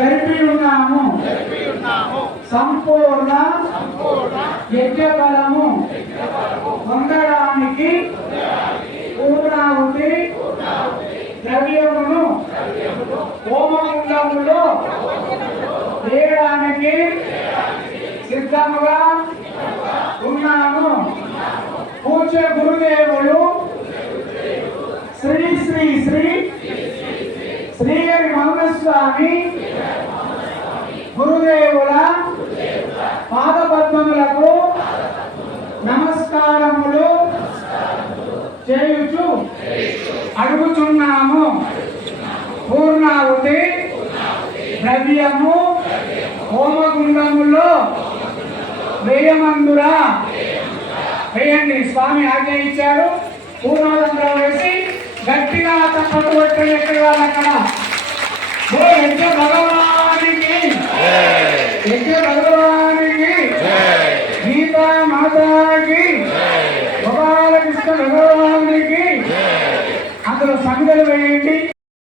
జరిపి ఉన్నాము సంపూర్ణ యజ్ఞఫలము పొందడానికి పూర్ణాహుతి ద్రవ్యమును హోమగుండములో వేయడానికి సిద్ధముగా ఉన్నాము. పూజ్య గురుదేవులు శ్రీ శ్రీ శ్రీ శ్రీహరి మౌనస్వామి గురుదేవుల పాదపద్మములకు నమస్కారములు చేయుచు అడుగుచున్నాము. పూర్ణాహుతి ద్రవ్యము హోమగుండములో వేయమందురా. వేయండి, స్వామి ఆజ్ఞ ఇచ్చారు. పూర్ణాలందరూ వేసి గట్టిగా తప్పట్టు పెట్టండి. ఎక్కడ వాళ్ళు అక్కడ యజ్ఞ భగవానికి గీతా మాతాకి గోపాలకృష్ణ భగవానికి అందులో సంగతులు వేయండి.